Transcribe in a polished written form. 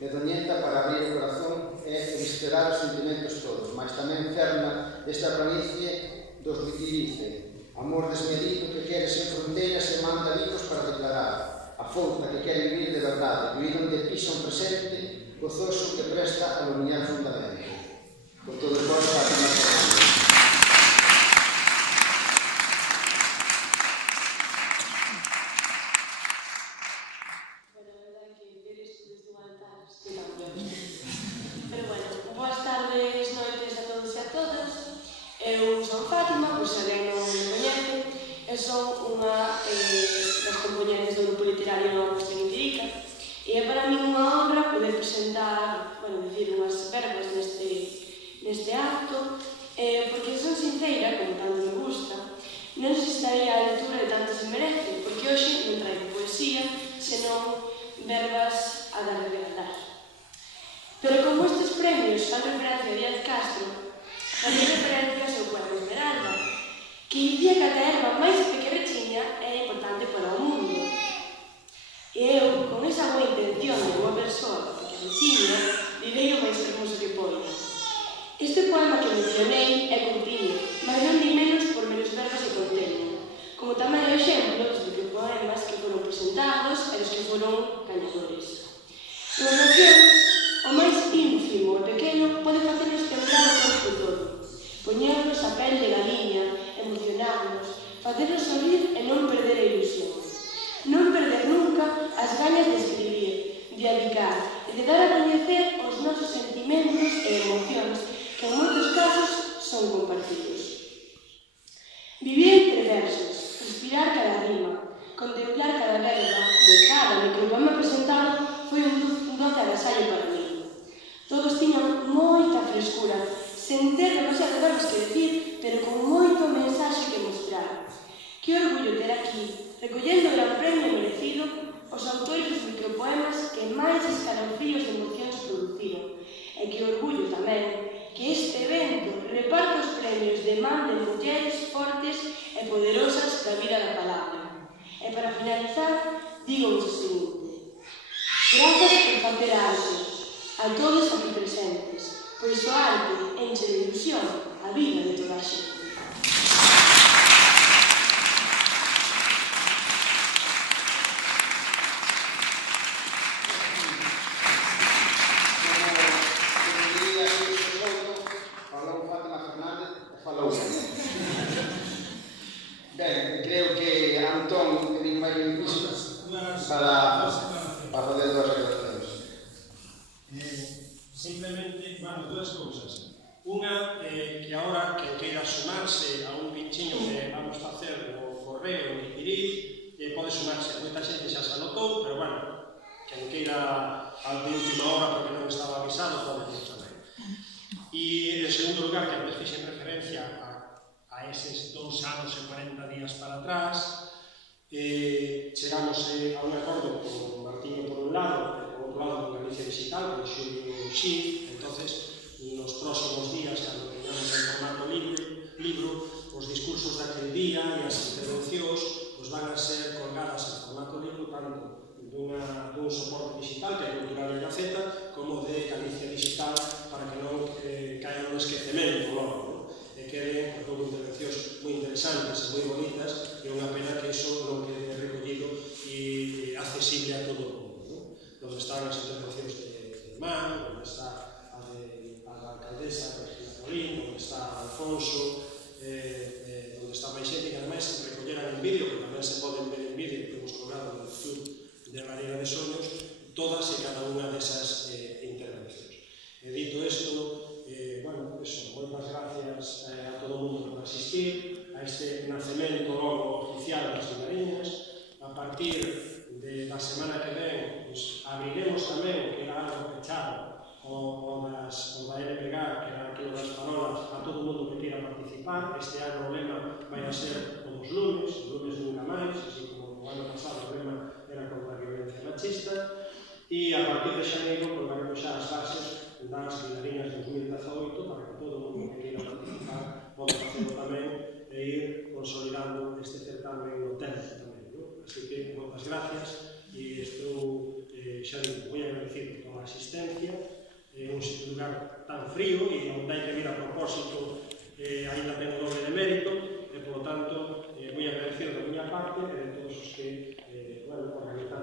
Medoñenta para abrir o corazón e esperar os sentimentos todos, mas tamén ferma esta planicie dos Wikilice, amor desmedido que quere sen fronteiras e manda vivos para declarar, a fouta que quere vivir de verdade, vivir onde pisa un presente gozoso que presta a iluminar fundamento. Con todo o vos, Fátima Fernández. Pero bueno, boas tardes, noites a todos e a todas. Eu son Fátima, pois alguén non me coñece. Eu son unha das compañeras do grupo literario Nova Cuestión Empírica. E é para mí unha honra poder presentar, decir unhas verbas neste acto, porque son sincera, como tanto me gusta, non se estaría a lectura de tanto se merece, porque hoxe non traigo poesía, senón verbas a dar de verdade. Pero como estes premios fan referencia a Díaz Castro, facen referencia ao seu poema Esmeralda, que dicía que a erva máis pequerrechiña é importante para o mundo. E eu, con esa boa intención de boa persoa pequerrechiña, direi o máis hermoso que poida. Este poema que mencionei é curtiño, mas non di menos por menos verbas que conteñen, como tamén é exemplos de que poemas que foron presentados e os que foron gañadores. Nas nacións, o máis ínfimo e pequeno pode facernos temblar o corpo todo, poñernos a pel de galiña, emocionarnos, facernos sorrir e non perder a ilusión. Non perder nunca as gañas de escribir, de adicar e de dar a coñecer os nosos sentimentos e emocións que en moitos casos son compartidos. Vivir entre versos, respirar cada rima, contemplar cada verba de cada micropoema presentado foi un doce agasallo para mí. Todos tiñan moita frescura, sen ter demasiadas verbas que decir, pero con moito mensaxe que mostrar. Que orgullo ter aquí, recollendo o gran premio merecido, os autores dos micropoemas que máis escalofríos de emocións produciron. E que orgullo tamén que este evento reparta os premios de man de mulleres fortes e poderosas da vida da palabra. E para finalizar, digo o seguinte: grazas por facer arte a todos aquí presentes, pois o arte enche de ilusión a vida de toda a xente. Falou Fátima Fernández e falou ben, creo que Antón que nin vai impistas para fazer dúas declaracións. Simplemente, dúas cousas. Unha, que agora que queira sumarse a un pinchiño que vamos facer no correo de Quiriz, pode sumarse. Moita xente xa se anotou, pero quen queira al de última hora porque non estaba avisado, pode ir tamén. E, en segundo lugar, que antes fixen referencia a eses 2 anos e 40 días para atrás, chegamos a un acordo con Martiño por un lado, e por outro lado con Galicia Digital, con Xulio Xi. Entonces, nos próximos días, cando teñamos en formato libro, os discursos daquel día e as intervencións van a ser colgadas en formato libro tanto dun soporte digital que é Cultural e Gaceta como de Galicia Digital para que non caia un esquecemento logo, e queden con intervencións moi interesantes e moi bonitas, e unha pena que iso non quede recollido e accesible a todo o mundo, onde están as intervencións de Man, onde está a alcaldesa Regina Colín, onde está Alfonso, onde está máis xente, que ademais se recolleran en vídeo, que tamén se poden ver en vídeo, que hemos colgado no YouTube de María de Soños, todas e cada unha desas intervencións. Dito isto, moitas gracias a todo o mundo por asistir a este nacemento logo oficial das Vimariñas. A partir da semana que ven, abriremos tamén, que era algo pechado, o da LPG, que era aquilo das parolas, a todo o mundo que queira participar. Este ano o lema vai a ser como os lunes nunca máis, así como o ano pasado o lema era contra a violencia machista, e a partir de xaneiro colgaremos xa as bases das Vimariñas 2018 para que todo o mundo que queira participar pode facelo tamén e ir consolidando este certamen no tempo tamén. Así que, moitas gracias, e estou xa digo, moi agradecido por toda pola asistencia, un lugar tan frío e onde hai que vir a propósito ainda ten un doble de mérito e, polo tanto, moi agradecido da miña parte e de todos os que organizaron